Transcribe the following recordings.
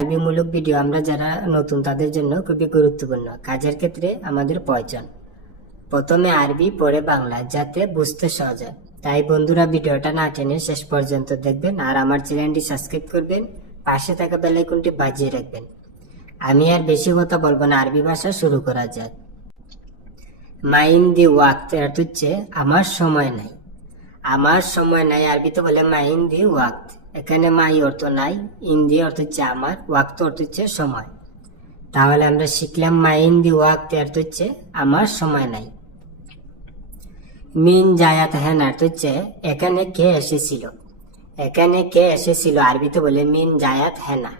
আরবিমূলক video আমরা যারা নতুন তাদের জন্য খুবই গুরুত্বপূর্ণ। কাজের ক্ষেত্রে আমাদের প্রয়োজন। প্রথমে আরবি, পরে বাংলা, যাতে বুঝতে সহজ হয়। তাই বন্ধুরা, ভিডিওটা না টেনে শেষ পর্যন্ত দেখবেন আর আমার চ্যানেলটি সাবস্ক্রাইব করবেন। পাশে থাকা বেলাইকনটি বাজিয়ে রাখবেন। আমি আর বেশি কথা বলব না, আরবি ভাষা শুরু করা যাক। মাইন দি ওয়াক্ত এর অর্থ হচ্ছে, আমার সময় নাই। আমার সময় নাই আরবিতে বলে মাইন দি ওয়াক্ত। এখানে মাই অর্থ নাই, ইন্দি অর্থ হচ্ছে আমার, ওয়াক্ত অর্থ হচ্ছে সময়। তাহলে আমরা শিখলাম মাইন দি ওয়াক্ত অর্থ হচ্ছে আমার সময় নাই। মিন জায়াত হ্যান অর্থ হচ্ছে এখানে কে এসেছিল। এখানে কে এসেছিল আরবিতে বলে মিন জায়াত হেনা।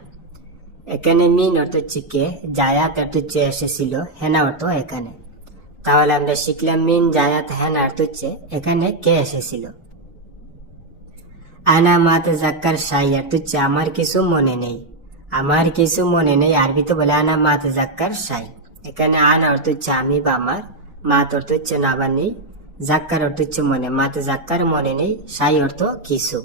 এখানে মিন অর্থ হচ্ছে কে, জায়াত অর্থ হচ্ছে এসেছিল, হেনা অর্থ এখানে। তাহলে আমরা শিখলাম মিন জায়াত হেনা অর্থ হচ্ছে এখানে কে এসেছিল। আনা মাতে জাক্কার সাই অর্থ হচ্ছে আমার কিছু মনে নেই। আমার কিছু মনে নেই আরবিতে বলে আনা মাতে জাক্কার সাই। এখানে আনা অর্থ হচ্ছে আমি বা আমার, মাত অর্থ হচ্ছে না বা নেই, জাক্কার অর্থ হচ্ছে মনে, মাতে জাক্কার মনে নেই, সাই অর্থ কিছু।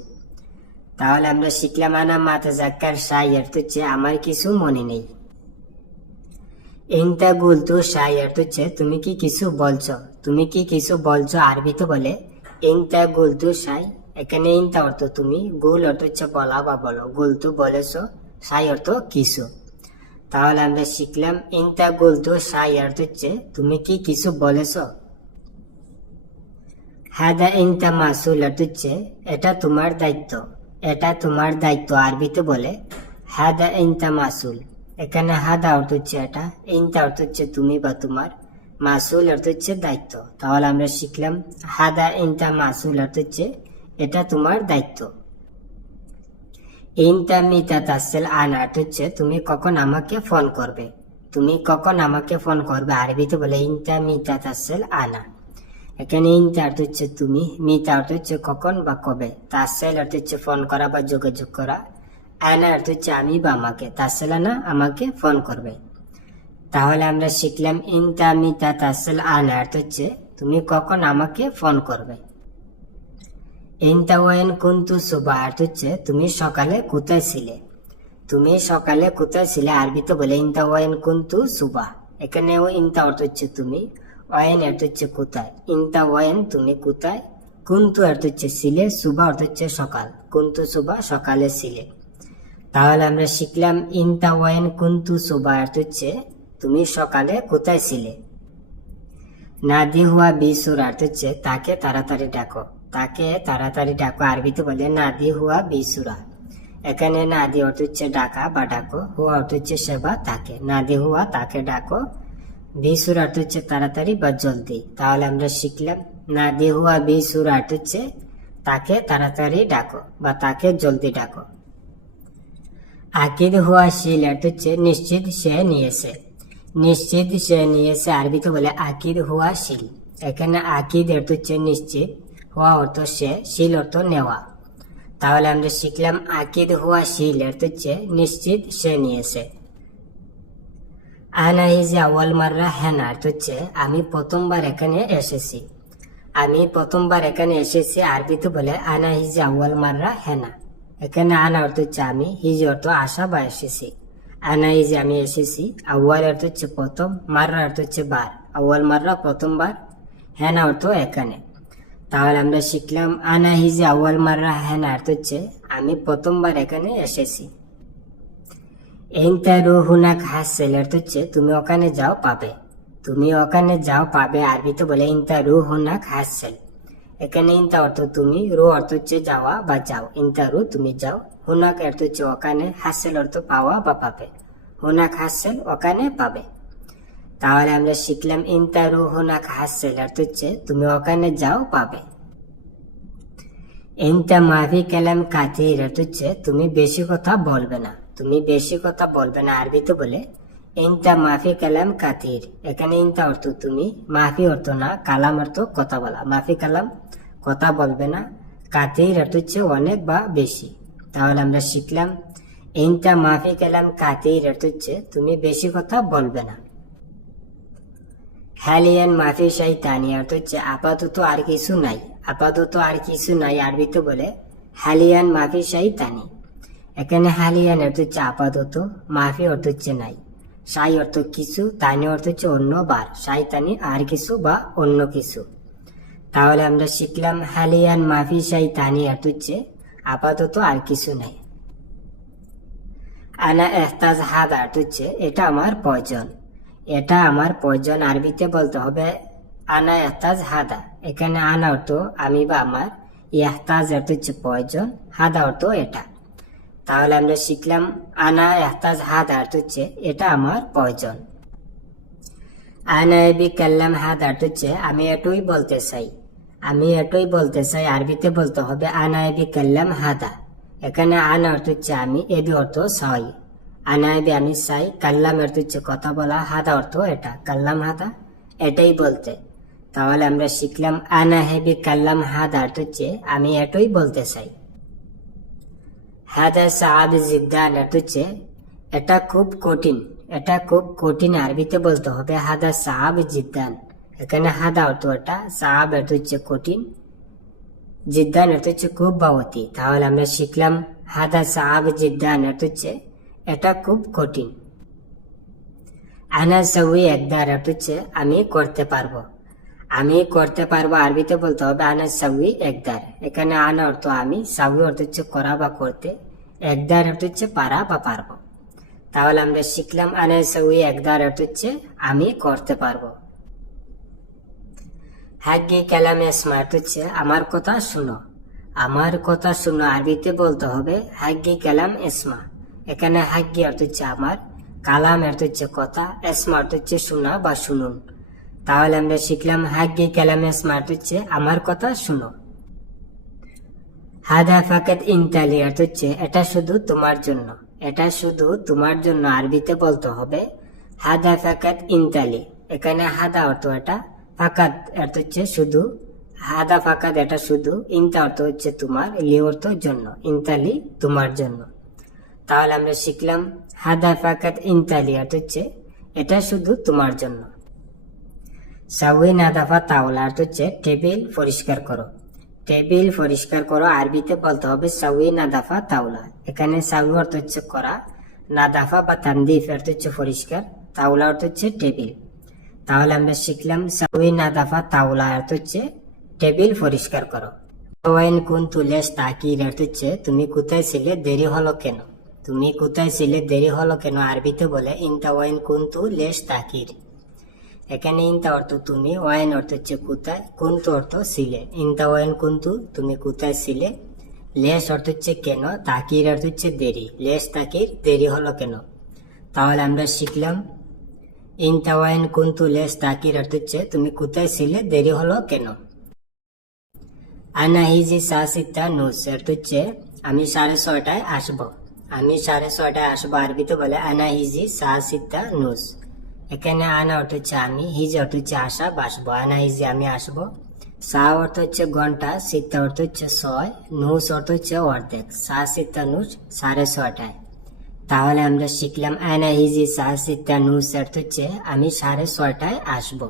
তাহলে আমরা শিখলাম আনা মাতে জাক্কার সাই, অর্থ হচ্ছে আমার কিছু মনে নেই। ইনতা গুলতু সাই, অর্থ হচ্ছে তুমি কি কিছু বলছো? তুমি কি কিছু বলছো? আরবিতে বলে ইনতা গুলতু সাই। এখানে ইনতা অর্থ তুমি, গোল অর্থ হচ্ছে বলা বা বলো। গুলতু বলেছ, সাই অর্থ কিছু। তাহলে আমরা শিখলাম ইনতা গুলতু সাই অর্থ হচ্ছে, তুমি কি কিছু বলেছ? হাদা ইনতা মাসুল অর্থ হচ্ছে, এটা তোমার দায়িত্ব। এটা তোমার দায়িত্ব আরবিতে বলে, হাদা ইনতা মাসুল। এখানে হাদা অর্থ হচ্ছে এটা ইনতা অর্থ হচ্ছে তুমি বা তোমার, মাসুল অর্থ হচ্ছে দায়িত্ব। তাহলে আমরা শিখলাম, হাদা ইনতা মাসুল অর্থ হচ্ছে এটা তোমার দায়িত্ব। ইনতা মিতা তাসেল আন অর্থ হচ্ছে, তুমি কখন আমাকে ফোন করবে? তুমি কখন আমাকে ফোন করবে আরবিতে বলে ইনতা মিতা তাসেল আনা। এখানে ইনতা অর্থ হচ্ছে তুমি মিতা অর্থ হচ্ছে কখন বা কবে। তাসেল অর্থ হচ্ছে ফোন করা বা যোগাযোগ করা। আনা অর্থ হচ্ছে আমি বা আমাকে। তাসেল আনা আমাকে ফোন করবে। তাহলে আমরা শিখলাম ইনতা মিতা তাসেল আনা অর্থ হচ্ছে, তুমি কখন আমাকে ফোন করবে। ইনতা ওয়েন কুন্তু সুবা অর্থ হচ্ছে তুমি সকালে কোথায় ছিলে? তুমি সকালে কোথায় ছিলে? আরবিতে বলে ইনতা ওয়েন কুন্তু সুবা। এখানে ও ইনতা অর্থ হচ্ছে তুমি ওয়েন অর্থ হচ্ছে কোথায়? ইনতা ওয়েন তুমি কোথায়? কুন্তু অর্থ হচ্ছে ছিলে, সুবা অর্থ হচ্ছে সকাল। কুন্তু সুবা সকালে ছিলে। তাহলে আমরা শিখলাম ইনতা ওয়েন কুন্তু সুবা অর্থ হচ্ছে তুমি সকালে কোথায় ছিলে? নাদি হুয়া বিসুর অর্থ হচ্ছে তাকে তাড়াতাড়ি ডাকো। তাকে তাড়াতাড়ি ডাকো আরবিতে বলে নাদি হুয়া বিসুরা। এখানে নাদি অর্থ হচ্ছে ডাকা বা ডাকো, হুয়া অর্থ হচ্ছে সেবা তাকে। নাদি হুয়া তাকে ডাকো, বিসুর অর্থ হচ্ছে তাড়াতাড়ি বা জলদি। তাহলে আমরা শিখলাম নাদি হুয়া বিসুর অর্থ হচ্ছে তাকে তাড়াতাড়ি ডাকো বা তাকে জলদি ডাকো। আকিদ হুয়া শিল অর্থ হচ্ছে নিশ্চিত সে নিয়েছে। নিশ্চিত সে নিয়েছে আরবিতে বলে আকিদ হুয়া শিল। এখানে আকিদ অর্থ হচ্ছে নিশ্চিত হুয়া অর্থ সে, শিল অর্থ নেওয়া। তাহলে আমরা শিখলাম আকিদ হওয়া শিল অর্থ হচ্ছে নিশ্চিত সে নিয়েছে। আনা হিজে আওয়াল মাররা হ্যান অর্থ হচ্ছে আমি প্রথমবার এখানে এসেছি। আমি প্রথমবার এখানে এসেছি আরবিতে বলে আনা হিজে আওয়াল মাররা হেনা। এখানে আনা অর্থ হচ্ছে আমি হিজ অর্থ আসা বা এসেছি। আনা হিজে আমি এসেছি আওয়াল অর্থ হচ্ছে প্রথম, মাররা অর্থ হচ্ছে বার। আওয়াল মাররা প্রথমবার, হেনা অর্থ এখানে। তাহলে আমরা শিখলাম আনা হিজে আউয়াল মাররা হেনা অর্থ হচ্ছে আমি প্রথমবার এখানে এসেছি। এনতা রুহুনাক হাসেল অর্থ হচ্ছে তুমি ওখানে যাও পাবে। তুমি ওখানে যাও পাবে আরবিতে বলে ইনতা রুহুনাক হাসেল এখানে ইনতা অর্থ তুমি, রু অর্থ হচ্ছে যাওয়া বা যাও। ইনতা রু তুমি যাও, হুনাক অর্থ হচ্ছে ওখানে, হাসেল অর্থ পাওয়া বা পাবে। হুনাক হাসেল ওখানে পাবে। তাহলে আমরা শিখলাম ইনতা রু হুনাক হাসেল অর্থ হচ্ছে তুমি ওখানে যাও, পাবে। ইনতা মাফি কালাম অর্থ হচ্ছে তুমি বেশি কথা বলবে না। তুমি বেশি কথা বলবে না আরবিতে বলে ইনতা মাফি কালাম কাতির। এখানে ইনতা অর্থ তুমি, মাফি অর্থ না, কালাম অর্থ কথা বলা। মাফি কালাম কথা বলবে না, কাতির অর্থ হচ্ছে অনেক বা বেশি। তাহলে আমরা শিখলাম ইনতা মাফি কালাম কাতির অর্থ হচ্ছে তুমি বেশি কথা বলবে না। হ্যালিয়ান মাফি শাইতানি অর্থ হচ্ছে আপাতত আর কিছু নাই। আপাতত আর কিছু নাই আরবিতে বলে হ্যালিয়ান মাফি শাইতানি এখানে হালিয়ান অর্থ হচ্ছে আপাতত, মাফি অর্থ হচ্ছে নাই। সাই অর্থ কিছু, তানি অর্থ হচ্ছে অন্য বার। সাই তানি আর কিছু বা অন্য কিছু। তাহলে আমরা শিখলাম হালিয়ান, মাফি সাই তানি অর্থ হচ্ছে আপাতত আর কিছু নাই। আনা এহতাজ হাদ অর্থ হচ্ছে, এটা আমার প্রয়োজন। এটা আমার প্রয়োজন, আরবিতে বলতে হবে, আনা এহতাজ হাদা। এখানে আনা অর্থ আমি বা আমার। এহতাজ অর্থ হচ্ছে প্রয়োজন, হাদা অর্থ এটা। তাহলে আমরা শিখলাম, আনা এহতাজ হাদা অর্থ হচ্ছে, এটা আমার প্রয়োজন। আনা এবি কাল্লাম হাদ অর্থ হচ্ছে, আমি এটুই বলতে চাই। আমি এটুই বলতে চাই আরবিতে বলতে হবে, আনা এবি কাল্লাম হাদা। এখানে আনা অর্থ হচ্ছে, আমি এবি অর্থ চাই আনা এবি আমি চাই কাল্লাম অর্থ হচ্ছে কথা বলা হাদা অর্থ এটা, কাল্লাম হাদা, এটাই বলতে। তাহলে আমরা শিখলাম আনা হেবি কাল্লাম হাদা অর্থ হচ্ছে আমি এটাই বলতে চাই। হাদা সাহাব জিদ্দান অর্থ এটা খুব কঠিন, এটা খুব কঠিন আরবিতে বলতে হবে হাদা সাহাব জিদ্দান। এখানে হাদা অর্থ এটা সাহাব অর্থ হচ্ছে কঠিন, জিদ্দান অর্থ হচ্ছে খুব বাবতি তাহলে আমরা শিখলাম হাদা সাহাব জিদ্দান অর্থ হচ্ছে এটা খুব কঠিন। আনা সউই একদার অর্থ হচ্ছে আমি করতে পারব। আমি করতে পারব, আরবিতে বলতে হবে আনা সাউই একদার। এখানে আনা অর্থ আমি সাউই অর্থ হচ্ছে করা বা করতে, একদার অর্থ হচ্ছে পারা বা পারব। তাহলে আমরা শিখলাম আনা সাউই একদার অর্থ হচ্ছে আমি করতে পারব। হাগ্গে কালামে স্মার্ট হচ্ছে, আমার কথা শুনো। আমার কথা শুনো, আরবিতে বলতে হবে, হাগ্গে কালাম এসমা এখানে হাগ্গে অর্থ হচ্ছে আমার, কালাম অর্থ হচ্ছে কথা, এসমা অর্থ হচ্ছে শোনা বা শুনুন। তাহলে আমরা শিখলাম হাগ্গে কালামে স্মার্ট হচ্ছে আমার কথা শুনো। হাদা ফাকাত ইনতালি অর্থ হচ্ছে এটা শুধু তোমার জন্য, এটা শুধু তোমার জন্য আরবিতে বলতে হবে। হাদা ফাকাত ইনতালি, এখানে হাদা অর্থ এটা, ফাকাত অর্থ হচ্ছে শুধু, হাদা ফাকাত এটা শুধু, ইনতা অর্থ হচ্ছে তোমার, লি অর্থ জন্য, ইনতালি তোমার জন্য। তাহলে আমরা শিখলাম হাদা ফাকাত ইনতালি হচ্ছে, এটা শুধু তোমার জন্য। সাউই নাদাফা তাওলা অর্থ হচ্ছে, টেবিল পরিষ্কার করো। টেবিল পরিষ্কার করো, আরবিতে বলতে হবে সাউই নাদাফা তাওলা। এখানে সাউই অর্থ হচ্ছে করা, নাদাফা বা তান্দিফ অর্থ হচ্ছে পরিষ্কার, তাওলা অর্থ হচ্ছে টেবিল। তাহলে আমরা শিখলাম সাউই নাদাফা তাওলা অর্থ হচ্ছে টেবিল পরিষ্কার করো। কোন তুলেস তাকির অর্থ হচ্ছে, তুমি কোথায় ছিলে, দেরি হলো কেন? তুমি কোথায় ছিলে দেরি হলো কেন? আরবিতে বলে, ইনতা ওয়াইন কুন্তু লেস তাকির। এখানে ইনতা অর্থ তুমি, ওয়াইন অর্থ হচ্ছে কোথায়, কুন্তু অর্থ ছিলে। ইনতা ওয়াইন কুন্তু, তুমি কোথায় ছিলে? লেস অর্থ হচ্ছে কেন? তাকির অর্থ হচ্ছে দেরি। লেস তাকির, দেরি হলো কেন? তাহলে আমরা শিখলাম, ইনতা ওয়াইন কুন্তু লেস তাকির অর্থ হচ্ছে, তুমি কোথায় ছিলে, দেরি হলো কেন? আনা হিজি সাসিতা নুস অর্থ হচ্ছে, আমি সাড়ে ছয়টায় আসব। আমি সাড়ে ছটায় আসব আরবিতে বলে, আনা হিজি সাসিতা নুস। এখানে আনা হচ্ছে, আমি হিজ অর্থ হচ্ছে আসা বাসবো। আনা হিজি, আমি আসব। সা অর্থ হচ্ছে, ঘণ্টা। সিত্তা অর্থ হচ্ছে, ছয়। নুস অর্থ হচ্ছে, অর্ধেক। সা সিত্তা নুস সাড়ে ছটায় তাহলে আমরা শিখলাম, আনা হিজি সা সিত্তা নুস অর্থ হচ্ছে, আমি সাড়ে ছটায় আসব।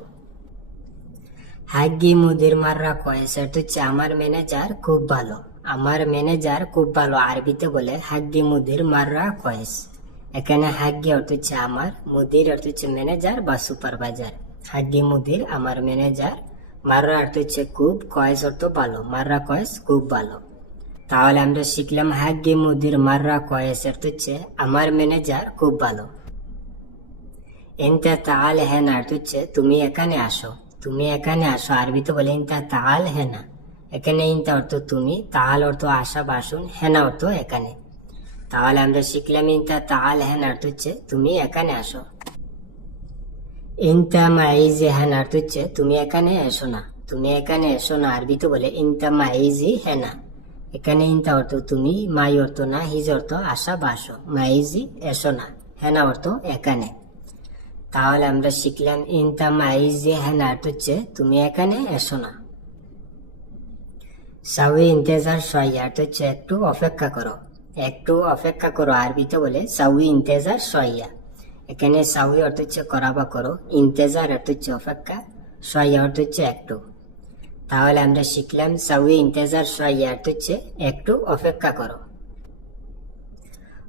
হাগ্গি মুদির মাররা কয়েস অর্থ হচ্ছে, আমার ম্যানেজার খুব ভালো। আমার ম্যানেজার খুব ভালো আরবিতে বলে, হাগ্গি মুদির মাররা কয়েস এখানে হাগ্গি অর্থ হচ্ছে আমার, মুদির অর্থ হচ্ছে ম্যানেজার বা সুপারভাইজার হাগ্গি মুদির, আমার ম্যানেজার মাররা অর্থ হচ্ছে খুব কয়েস অর্থ ভালো। মাররা কয়েস খুব ভালো। তাহলে আমরা শিখলাম হাগ্গি মুদির মাররা কয়েস অর্থ হচ্ছে, আমার ম্যানেজার খুব ভালো। ইনতা তাল হ্যান অর্থ হচ্ছে, তুমি এখানে আসো। তুমি এখানে আসো আরবিতে বলে, ইনতা তাল হেনা। এখানে ইনতা অর্থ তুমি, তাল অর্থ আসা বাসন, হেনা অর্থ এখানে। তাহলে আমরা শিখলাম ইনতা তাল, হেন অর্থ হচ্ছে তুমি এখানে আসো। ইনতা মাইজি, হেন অর্থ হচ্ছে তুমি এখানে এসো না। তুমি এখানে এসো না, আরবিতে বলে ইনতা মাইজি, হেনা। এখানে ইনতা অর্থ তুমি, মাই অর্থ না, হিজ অর্থ আশা বাসো মাইজি, এসো না, হেনা অর্থ এখানে। তাহলে আমরা শিখলাম ইনতা মাইজি, হেনা অর্থ হচ্ছে তুমি এখানে এসো না। সাউই ইন্তেজার সয়া অর্থ হচ্ছে একটু অপেক্ষা করো। একটু অপেক্ষা করো আরবিতে বলে সাউই ইন্তেজার সয়া এখানে সাউই অর্থ হচ্ছে করা বা করো, ইন্তেজার অর্থ হচ্ছে অপেক্ষা সয়া অর্থ হচ্ছে একটু। তাহলে আমরা শিখলাম সাউই ইন্তেজার সয়া অর্থ হচ্ছে একটু অপেক্ষা করো।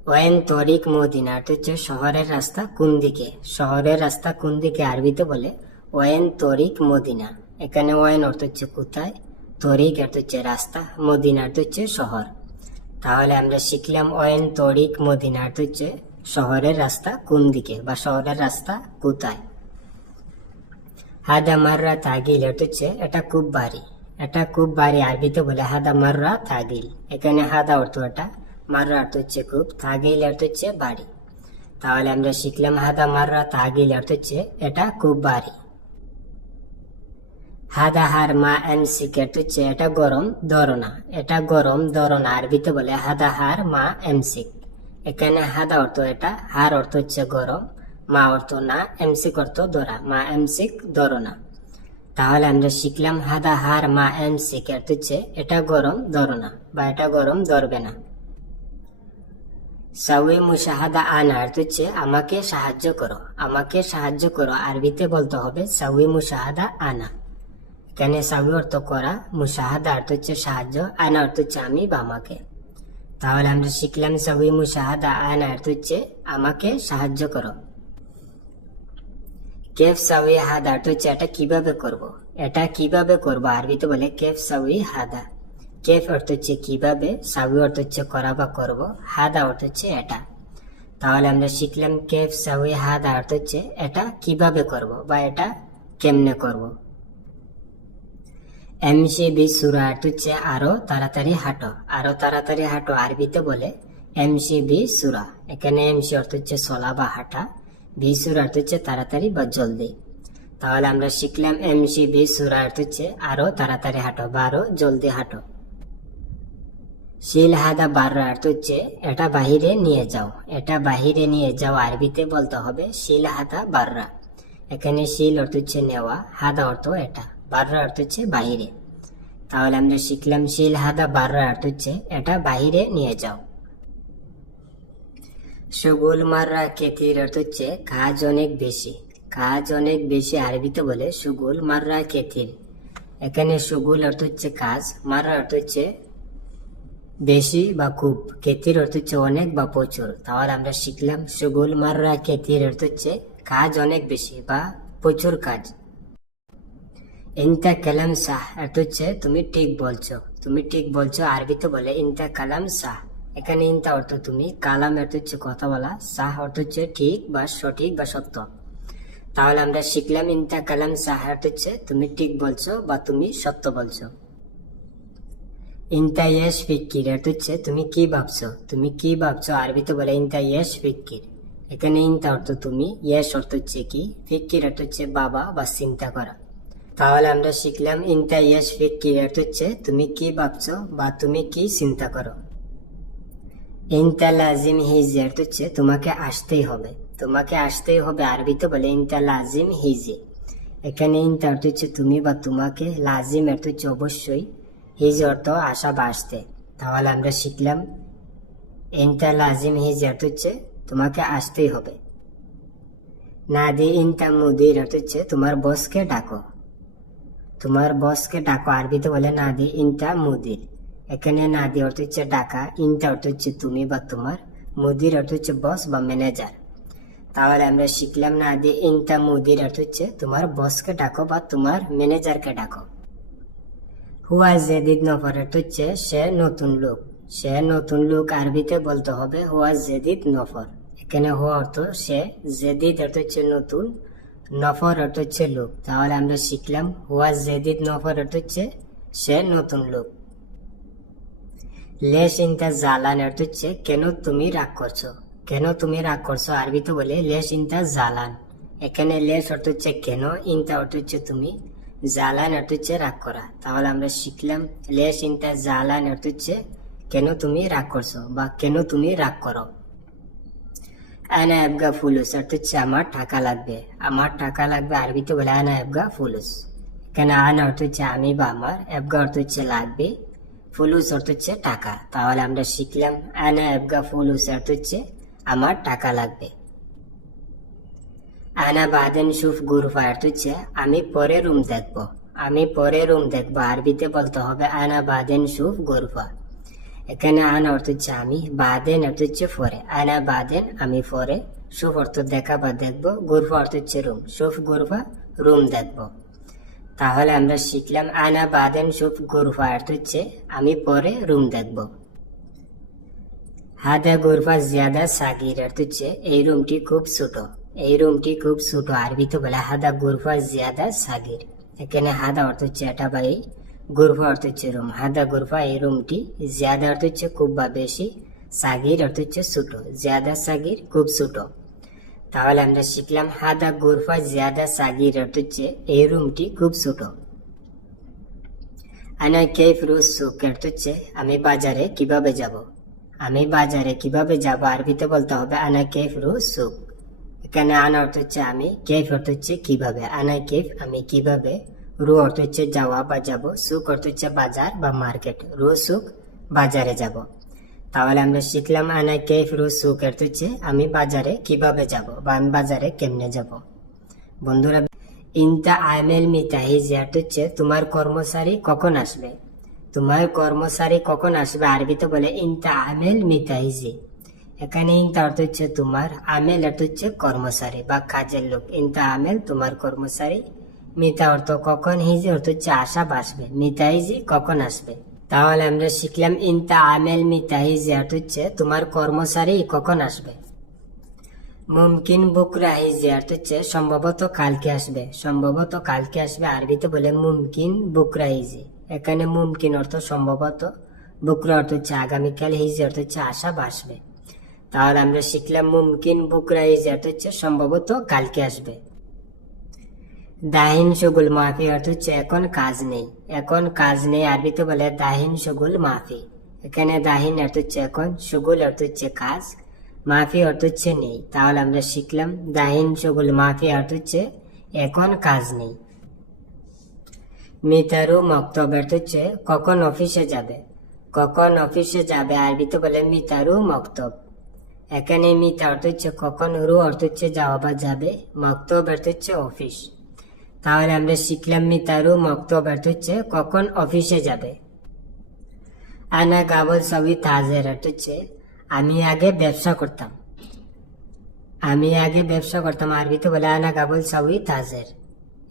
ওয়েন তরিক মদিনা এটা হচ্ছে শহরের রাস্তা কোন দিকে? শহরের রাস্তা কোন দিকে আরবিতে বলে? ওয়েন তরিক মদিনা। এখানে ওয়েন অর্থ হচ্ছে কোথায়? তরিক অর্থ হচ্ছে রাস্তা, মদিনা অর্থ হচ্ছে শহর। তাহলে আমরা শিখলাম ওয়েন তরিক, মদিনা অর্থ হচ্ছে শহরের রাস্তা কোন দিকে বা শহরের রাস্তা কোথায়। হাদা মাররা তাগিল হচ্ছে এটা খুব ভারী। এটা খুব ভারী আরবিতে বলে হাদা মাররা তাগিল। এখানে হাদা অর্থ এটা, মাররা অর্থ হচ্ছে খুব, তাগিল অর্থ হচ্ছে বাড়ি তাহলে আমরা শিখলাম হাদা মাররা তাগিল অর্থ হচ্ছে এটা খুব ভারী। হাদা হার মা এম সিকেট হচ্ছে এটা গরম ধরনা। এটা গরম ধরনা আরবিতে বলে হাদা হার মা এম সিক। এখানে হাদা অর্থ এটা, হার অর্থ হচ্ছে গরম, মা অর্থ না, এম এমসিক অর্থ ধরা, মা এম এমসিক ধরনা। তাহলে আমরা শিখলাম হাদা হার মা এমসিক অর্থ হচ্ছে এটা গরম ধরনা বা এটা গরম ধরবে না। সাউয়ে মুশাহাদা আনা অর্থ হচ্ছে আমাকে সাহায্য করো, আমাকে সাহায্য করো, আরবিতে বলতে হবে সাউই মুশাহাদা আনা। এখানে সাউই অর্থ করা মুশাহাদা অর্থ হচ্ছে সাহায্য আনা অর্থ হচ্ছে আমি বা আমাকে। তাহলে আমরা শিখলাম সাউই মুশাহাদা আনা অর্থ হচ্ছে আমাকে সাহায্য করো। কেফ সাউই হাদা অর্থ হচ্ছে এটা কীভাবে করব? এটা কীভাবে করব? আরবিতে বলে কেফ সাউই হাদা কেফ অর্থ হচ্ছে কীভাবে সাউই অর্থ হচ্ছে করা বা করব। হাদা অর্থ হচ্ছে এটা। তাহলে আমরা শিখলাম কেফ সাউই হাদা অর্থ হচ্ছে এটা কীভাবে করব বা এটা কেমনে করব? এমসি বি সুরা অর্থ হচ্ছে আরও তাড়াতাড়ি হাঁটো আরও তাড়াতাড়ি হাঁটো আরবিতে বলে এমসি বি সুরা এখানে এমসি অর্থ হচ্ছে চলা বা হাঁটা বি সুরা অর্থ হচ্ছে তাড়াতাড়ি বা জলদি তাহলে আমরা শিখলাম এমসি বি সুরা অর্থ হচ্ছে আরও তাড়াতাড়ি হাঁটো বা আরও জলদি হাঁটো শিল হাদা বাররা অর্থ হচ্ছে এটা বাহিরে নিয়ে যাও এটা বাহিরে নিয়ে যাও আরবিতে বলতে হবে শিল হাদা বাররা এখানে শিল অর্থ হচ্ছে নেওয়া হাদা অর্থ এটা বাররা অর্থ হচ্ছে বাহিরে। তাহলে আমরা শিখলাম শিল হাদা বাররা অর্থ হচ্ছে এটা বাহিরে নিয়ে যাও। সুগুল, মাররা, কেতির অর্থ হচ্ছে কাজ অনেক বেশি। কাজ অনেক বেশি আরবিতে বলে সুগুল, মাররা, কেতির। এখানে সুগুল অর্থ হচ্ছে কাজ, মাররা অর্থ হচ্ছে বেশি বা খুব। কেতির অর্থ হচ্ছে অনেক বা প্রচুর। তাহলে আমরা শিখলাম সুগুল, মাররা, কেতির অর্থ হচ্ছে কাজ অনেক বেশি বা প্রচুর কাজ। ইনতা কালাম শাহ অর্থ হচ্ছে, তুমি ঠিক বলছো। তুমি ঠিক বলছো আরবিতে বলে, ইনতা কালাম শাহ এখানে ইনতা অর্থ তুমি কালাম অর্থ হচ্ছে কথা বলা, শাহ অর্থ হচ্ছে ঠিক বা সঠিক বা সত্য। তাহলে আমরা শিখলাম, ইনতা কালাম সাহ অর্থ হচ্ছে, তুমি ঠিক বলছো বা তুমি সত্য বলছো ইনতা ইয়েস ফিক্কির অর্থ হচ্ছে, তুমি কি ভাবছ? তুমি কি ভাবছ? আরবিতে বলে, ইনতা ইয়েস ফিক্কির এখানে ইনতা অর্থ তুমি ইয়েস অর্থ হচ্ছে কি? ফিক্কির অর্থ হচ্ছে, বাবা বা চিন্তা করা তাহলে আমরা শিখলাম ইনতা ইয়েস ফিক্কির অর্থ হচ্ছে তুমি কি ভাবছ বা তুমি কি চিন্তা করো? ইনতা লাজিম হিজি হচ্ছে তোমাকে আসতেই হবে। তোমাকে আসতেই হবে আরবিতে বলে ইনতা লাজিম হিজি এখানে ইনতা অর্থ হচ্ছে তুমি বা তোমাকে লাজিম অর্থ হচ্ছে অবশ্যই। হিজ অর্থ আসা বা আসতে। তাহলে আমরা শিখলাম ইনতা লাজিম হিজ অর্থ হচ্ছে তোমাকে আসতেই হবে। নাদি ইনতা মুদির অর্থ হচ্ছে তোমার বসকে ডাকো। তোমার বসকে ডাকো, আরবিতে বলে না নাদি ইনতা মুদির। এখানে নাদি অর্থ হচ্ছে ডাকা ইনতা অর্থ হচ্ছে তুমি বা তোমার, মুদির অর্থ হচ্ছে বস বা ম্যানেজার। তাহলে আমরা শিখলাম নাদি ইনতা মুদির অর্থ হচ্ছে তোমার বসকে ডাকো বা তোমার ম্যানেজারকে ডাকো। হুয়া জেদিদ নফর অর্থ হচ্ছে সে নতুন লোক। সে নতুন লোক আরবিতে বলতে হবে হুয়া জেদিদ নফর। এখানে হুয়া অর্থ সে, জেদিদ অর্থ হচ্ছে নতুন নফর অর্থ হচ্ছে লোক। তাহলে আমরা শিখলাম হুয়া জেদিদ নফর অর্থ হচ্ছে সে নতুন লোক। লেশ ইনতা জালান অর্থ হচ্ছে কেন তুমি রাগ করছ? কেন তুমি রাগ করছ আরবিতে বলে লেশ ইনতা জালান। এখানে লেশ অর্থ হচ্ছে কেন ইনতা অর্থ হচ্ছে তুমি, জালান অর্থ হচ্ছে রাগ করা। তাহলে আমরা শিখলাম লেশ ইনতা জালান অর্থ হচ্ছে কেন তুমি রাগ করছ বা কেন তুমি রাগ করো? আনা এবগা ফুলুস অর্থ হচ্ছে আমার টাকা লাগবে। আমার টাকা লাগবে আরবিতে বলে আনা এবগা ফুলুস। এখানে আনা অর্থ হচ্ছে আমি বা আমার এবগা অর্থ হচ্ছে লাগবে, ফুলুস অর্থ হচ্ছে টাকা। তাহলে আমরা শিখলাম আনা এবগা ফুলুস, অর্থ হচ্ছে আমার টাকা লাগবে। আনা বাদেন সুফ গুরফা, অর্থ হচ্ছে আমি পরে রুম দেখব। আমি পরে রুম দেখব, আরবিতে বলতে হবে আনা বাদেন সুফ গুরফা। এখানে আনা অর্থ হচ্ছে আমি বাদেন অর্থ হচ্ছে ফরে। আনা বাদেন আমি ফরে। সুফ অর্থ দেখা বা দেখব গুরফা অর্থ হচ্ছে রুম। সুফ গুরফা রুম দেখব। তাহলে আমরা শিখলাম আনা বাদেন সুফ গুরফা অর্থ হচ্ছে আমি পরে রুম দেখব। হাদা গুরফা জিয়াদা সাগির অর্থ হচ্ছে এই রুমটি খুব ছোট। এই রুমটি খুব ছোট। আরবিতে বলে হাদা গুরফা জিয়াদা সাগির। এখানে হাদা অর্থ হচ্ছে এটা বা এই গুরফা অর্থ হচ্ছে রুম। হাদা গুরফা, এই রুমটি জিয়াদা অর্থ হচ্ছে খুব বা বেশি, সাগির অর্থ হচ্ছে ছোটো। জিয়াদা, সাগির খুব ছোটো। তাহলে আমরা শিখলাম হাদা গুরফা, জিয়াদা, সাগির অর্থ হচ্ছে এই রুমটি খুব ছোটো। আনা কেফ রুজ সুক অর্থ হচ্ছে আমি বাজারে কীভাবে যাব? আমি বাজারে কীভাবে যাব? আরবিতে বলতে হবে আনা কেফ রুজ সুক। এখানে আনা অর্থ হচ্ছে আমি, কেফ অর্থ হচ্ছে কীভাবে? আনা কেফ, আমি কীভাবে রু অর্থ হচ্ছে যাওয়া বা যাব, সুখ অর্থ হচ্ছে বাজার বা মার্কেট, রু সুখ বাজারে যাব। তাহলে আমরা শিখলাম আনা কেফ রু সুখ অর্থ হচ্ছে আমি বাজারে কীভাবে যাব বা আমি বাজারে কেমনে যাব। বন্ধুরা, ইনতা আমেল মিতাহিজ অর্থ হচ্ছে তোমার কর্মচারী কখন আসবে? তোমার কর্মচারী কখন আসবে? আরবিতে বলে ইনতা আমেল মিতাহিজি এখানে ইনতা অর্থ হচ্ছে তোমার আমেল অর্থ হচ্ছে কর্মচারী বা কাজের লোক। ইনতা আমেল তোমার কর্মচারী মিতা অর্থ কখন হিজি অর্থ হচ্ছে আসা বা আসবে মিতাহিজি কখন আসবে? তাহলে আমরা শিখলাম, ইনতা আমেল মিতা মিতাহিজি অর্থ হচ্ছে, তোমার কর্মচারী কখন আসবে? মুমকিন বুকরা হিজি অর্থ হচ্ছে, সম্ভবত কালকে আসবে, সম্ভবত কালকে আসবে, আরবিতে বলে মুমকিন বুকরা হিজি এখানে মুমকিন অর্থ সম্ভবত, বুকরা অর্থ হচ্ছে আগামীকাল হিজি অর্থ হচ্ছে আশা বা আসবে। তাহলে আমরা শিখলাম, মুমকিন বুকরা হিজি অর্থ হচ্ছে, সম্ভবত কালকে আসবে। দাহিন সগুল মাফি অর্থ হচ্ছে এখন কাজ নেই। এখন কাজ নেই আরবিতে বলে দাহিন সগুল মাফি। এখানে দাহিন অর্থ হচ্ছে এখন, সগুল অর্থ হচ্ছে কাজ, মাফি অর্থ হচ্ছে নেই। তাহলে আমরা শিখলাম, দাহিন সগুল মাফি অর্থ হচ্ছে এখন কাজ নেই। মিতারু মক্তব অর্থ হচ্ছে কখন অফিসে যাবে। কখন অফিসে যাবে আরবিতে বলে মিতারু মক্তব। এখানে মিতা অর্থ হচ্ছে কখন রু অর্থ হচ্ছে যাওয়া বা যাবে, মক্তব অর্থ হচ্ছে অফিস। তাহলে আমরা শিখলাম মিতারু মক্তব অর্থ হচ্ছে কখন অফিসে যাবে? আনা গাবল সবই তাজের হচ্ছে আমি আগে ব্যবসা করতাম। আমি আগে ব্যবসা করতাম আরবিতে বলে আনা গাবল সবই তাজের।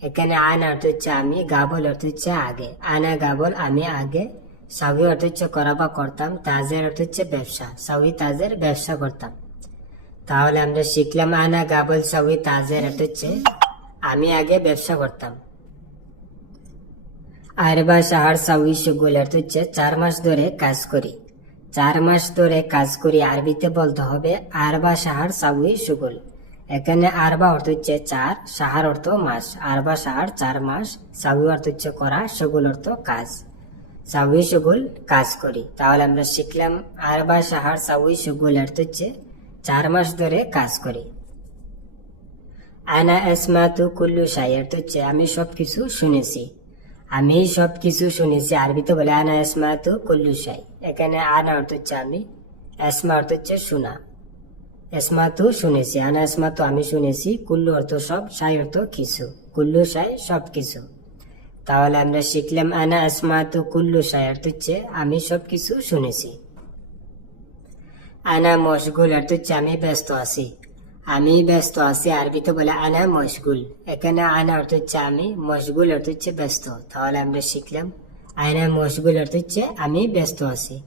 এখানে আন অর্থ হচ্ছে আমি গাবল অর্থ হচ্ছে আগে। আনা গাবল, আমি আগে সাবি অর্থ হচ্ছে করা বা করতাম, তাজের অর্থ হচ্ছে ব্যবসা সাবি তাজের ব্যবসা করতাম। তাহলে আমরা শিখলাম আনা গাবল সাবি তাজের অর্থ হচ্ছে আমি আগে ব্যবসা করতাম। আরবা শাহার সাউই সুগুল অর্থ হচ্ছে চার মাস ধরে কাজ করি। চার মাস ধরে কাজ করি, আরবিতে বলতে হবে আরবা শাহার সাউই সুগুল। এখানে আরবা অর্থ হচ্ছে চার, সাহার অর্থ মাস। আরবা সাহার চার মাস সাউই অর্থ হচ্ছে করা, সুগুল অর্থ কাজ। সাউই সুগুল কাজ করি। তাহলে আমরা শিখলাম আরবা সাহার সাউই সুগুল অর্থ হচ্ছে চার মাস ধরে কাজ করি। আনা আসমাতু কুল্লু শাই তো আমি সবকিছু শুনেছি। আমি সব কিছু শুনেছি আরবিতে বলে আনা আসমাতু কুল্লু শাই। এখানে আনা অর্থ হচ্ছে আমি, আসমা অর্থ হচ্ছে শোনা। এসমাতু শুনেছি, আনা এসমাতু আমি শুনেছি। কুল্লু অর্থ সব সাই অর্থ কিছু। কুল্লু সাই সব কিছু তাহলে আমরা শিখলাম আনা আসমাতু কুল্লু সাই অর্থ হচ্ছে আমি সব কিছু শুনেছি। আনা মশগুল অর্থ হচ্ছে আমি ব্যস্ত আছি। আমি ব্যস্ত আছি, আরবিতে বলে আনা মশগুল। এখানে আনা অর্থ হচ্ছে আমি, মশগুল অর্থ হচ্ছে ব্যস্ত। তাহলে আমরা শিখলাম আয়না মশগুল অর্থ হচ্ছে আমি ব্যস্ত আছি।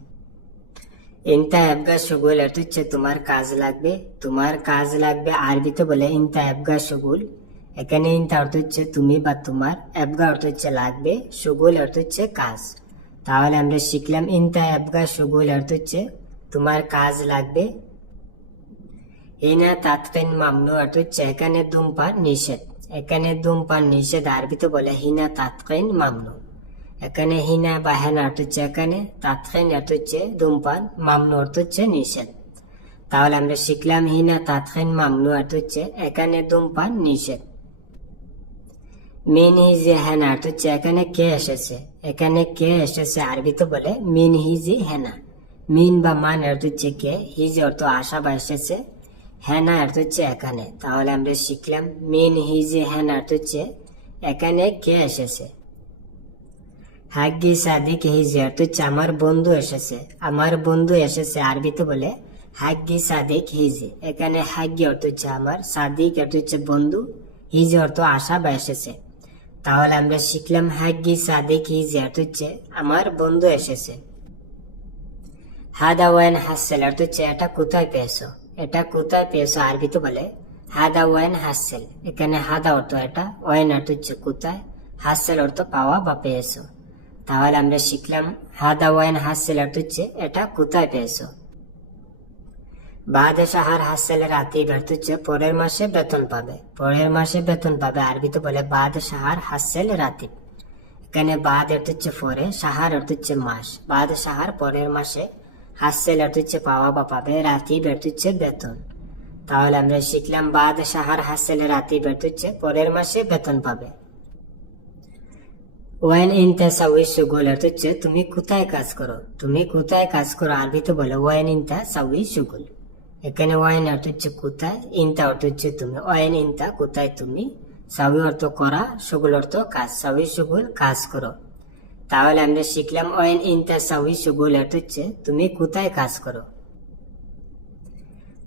ইনতা এবগা সুগুল অর্থ হচ্ছে তোমার কাজ লাগবে। তোমার কাজ লাগবে, আরবিতে বলে ইনতা এবগা সুগুল। এখানে ইনতা অর্থ হচ্ছে তুমি বা তোমার এবগা অর্থ হচ্ছে লাগবে, সুগুল অর্থ হচ্ছে কাজ। তাহলে আমরা শিখলাম ইনতা এবগা সুগুল অর্থ হচ্ছে তোমার কাজ লাগবে তাৎকিন মামনু অর্থ হচ্ছে এখানে ধূমপান নিষেধ এখানে ধূমপান নিষেধ আরবিতে বলে হিনা তাৎকিন মামনু এখানে হিনা বা হেনা অর্থ হচ্ছে এখানে তাৎকিন অর্থ হচ্ছে ধূমপান মামনু অর্থ হচ্ছে নিষেধ তাহলে আমরা শিখলাম হিনা তাৎকিন মামনু অর্থ হচ্ছে এখানে ধূমপান নিষেধ মিন হিজি হেনা অর্থ হচ্ছে এখানে কে এসেছে এখানে কে এসেছে আরবিতে বলে মিন হিজি হেনা মিন বা মান অর্থ হচ্ছে কে হিজি অর্থ আশা বা এসেছে হেনা অর্থ হচ্ছে এখানে। তাহলে আমরা শিখলাম, মিন হিজি হেনা অর্থ হচ্ছে, এখানে কে এসেছে? হাগ্গি সাদিক হিজি অর্থ হচ্ছে আমার বন্ধু এসেছে। আমার বন্ধু এসেছে আরবিতে বলে, হাগ্গি সাদিক হিজি। এখানে হাগ্গি অর্থ হচ্ছে আমার, সাদিক অর্থ হচ্ছে বন্ধু, হিজি অর্থ আসা বা এসেছে। তাহলে আমরা শিখলাম হাগ্গি সাদিক হিজি, অর্থ হচ্ছে আমার বন্ধু এসেছে। হাদা ওয়ান হাসেল, অর্থ হচ্ছে এটা কোথায় পেয়েছ? এটা কোথায় পেয়েছ? আরবিতে বলে, হাদা ওয়ান হাসেল। এখানে হাদা অর্থ এটা ওয়ান অর্থ হচ্ছে কোথায়, হাসেল অর্থ পাওয়া বা পেয়েছ। তাহলে আমরা শিখলাম, হাদা ওয়ান হাসেল অর্থ হচ্ছে, এটা কোথায় পেয়েছ? বাদে সাহার হাসেলের আতি অর্থ হচ্ছে, পরের মাসে বেতন পাবে। পরের মাসে বেতন পাবে আরবিতে বলে, বাদ সাহার হাসেল রাতিব এখানে বাদ অর্থ হচ্ছে পরে সাহার অর্থ হচ্ছে মাস। বাদ সাহার পরের মাসে হাসেল অর্থ হচ্ছে পাওয়া বা পাবে রাতিব অর্থ হচ্ছে বেতন তাহলে আমরা শিখলাম বাদ সাহার হাসেল রাতিব অর্থ হচ্ছে পরের মাসে বেতন পাবে ওয়েন ইন তাসাউই সুগুল অর্থ হচ্ছে তুমি কোথায় কাজ করো তুমি কোথায় কাজ করো আরবিতে বলে ওয়েন ইন তাসাউই সুগুল এখানে ওয়াইন অর্থ হচ্ছে কোথায় ইনতা অর্থ হচ্ছে তুমি ওয়াইন ইনতা কোথায় তুমি সাউই অর্থ করা সুগুল অর্থ কাজ সাউই সুগুল কাজ করো তাহলে আমরা শিখলাম ওয়াইন ইনতা সাউই সুগুল হচ্ছে, তুমি কোথায় কাজ করো?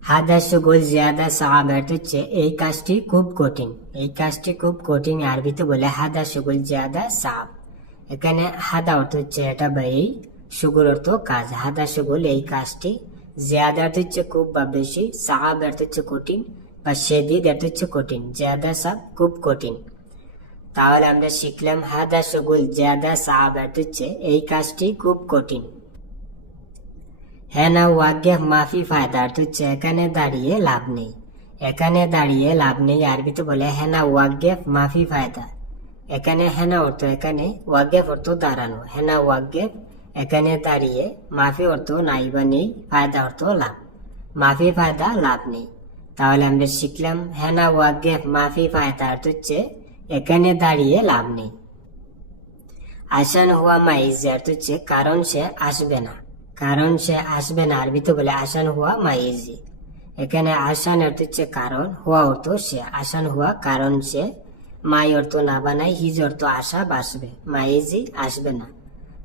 হাদা সুগুল জিয়াদা সাহাব হচ্ছে, এই কাজটি খুব কঠিন, এই কাজটি খুব কঠিন আরবিতে বলে হাদা সুগুল জিয়াদা সাহাব। এখানে হাদা অর্থ হচ্ছে এটা বা এই, সুগুল অর্থ কাজ হাদা সুগুল এই কাজটি। জিয়াদা অর্থ হচ্ছে খুব বা বেশি, সাহাব অর্থ হচ্ছে কঠিন, বা শেদিদ অর্থ হচ্ছে কঠিন, জিয়াদা সাব খুব কঠিন। তাহলে আমরা শিখলাম হাদা সুগুল জিয়াদা সাহাব অর্থ হচ্ছে এই কাজটি খুব কঠিন। হ্যাঁ না ওয়াগ্যে মাফি ফায়দা হচ্ছে এখানে দাঁড়িয়ে লাভ নেই। এখানে দাঁড়িয়ে লাভ নেই আরবিতে বলে হেনা ওয়াগ্যে মাফি ফায়দা। এখানে হেনা অর্থ, এখানে ওয়াগ্যেফ অর্থ দাঁড়ানো। হেনা ওয়াগ্যেফ এখানে দাঁড়িয়ে মাফি অর্থ নাই বা নেই, ফায়দা অর্থ লাভ। মাফি ফায়দা, লাভ নেই। তাহলে আমরা শিখলাম হেনা ওয়াগ্যেফ মাফি ফায়দা অর্থ হচ্ছে এখানে দাঁড়িয়ে লাভ নেই। আসান হুয়া মাইজ হচ্ছে কারণ সে আসবে না। কারণ সে আসবে না আরবিতে বলে আসান হুয়া মাইজি এখানে আসান অর্থ হচ্ছে কারণ, হুয়া অর্থ সে, আসান হুয়া কারণ সে। মাই অর্থ না বানাই হিজ অর্থ আসা বাসবে মাইজি আসবে না।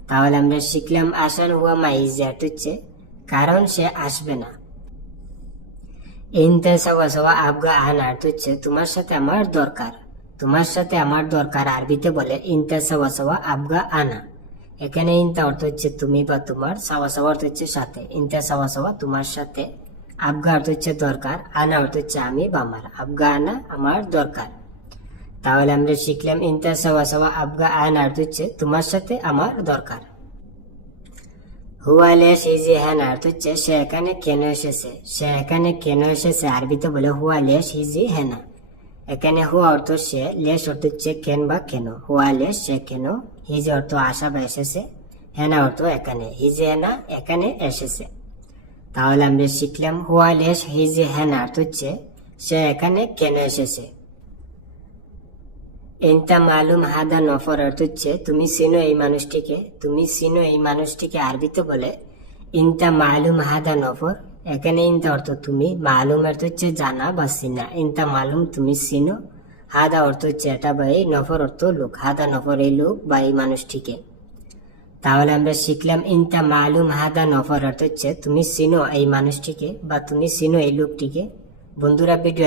তাহলে আমরা শিখলাম আসান হুয়া মাইজি অর্থ হচ্ছে কারণ সে আসবে না। ইনতে সওয়া সওয়া আবগা আন অর্থ হচ্ছে তোমার সাথে আমার দরকার। তোমার সাথে আমার দরকার আরবিতে বলে, ইনতে সওয়া সওয়া আবগা আনা। এখানে ইনতা অর্থ হচ্ছে তুমি বা তোমার, সাওয়া সাওয়া অর্থ হচ্ছে সাথে। ইনতা সাওয়া সাওয়া তোমার সাথে, আবগা অর্থ হচ্ছে দরকার, আনা অর্থ হচ্ছে আমি বা আমার, আবগা আনা আমার দরকার। তাহলে আমরা শিখলাম, ইনতা সাওয়া সাওয়া আবগা আনা অর্থ হচ্ছে তোমার সাথে আমার দরকার। হুয়া লেশ ইজি হ্যান অর্থ হচ্ছে, সে এখানে কেন এসেছে? সে এখানে কেন এসেছে? আরবিতে বলে, হুয়া লেশ ইজি হেনা এখানে হুয়া অর্থ সে লেশ অর্থ হচ্ছে কেন বা কেন। হুয়া লেশ সে কেন। হিজে অর্থ আসা বা এসেছে, হেনা অর্থ এখানে। হিজে হেনা, এখানে এসেছে। তাহলে আমরা শিখলাম হুয়া লেশ হিজে হেনা অর্থ হচ্ছে, সে এখানে কেন এসেছে। ইনতা মালুম হাদা নফর অর্থ হচ্ছে, তুমি চিনো এই মানুষটিকে, তুমি চিনো এই মানুষটিকে আরবিতে বলে, ইনতা মালুম হাদা নফর। এখানে ইনতা অর্থ তুমি, মালুম অর্থ হচ্ছে জানা বা সিনা। ইনতা মালুম তুমি সিনো। হাদা অর্থ হচ্ছে এটা বা এই নফর অর্থ লোক। হাদা নফর এই লোক বা এই মানুষটিকে। তাহলে আমরা শিখলাম, ইনতা মালুম, হাদা নফর অর্থ হচ্ছে তুমি সিনো এই মানুষটিকে বা তুমি সিনো এই লোকটিকে। বন্ধুরা ভিডিও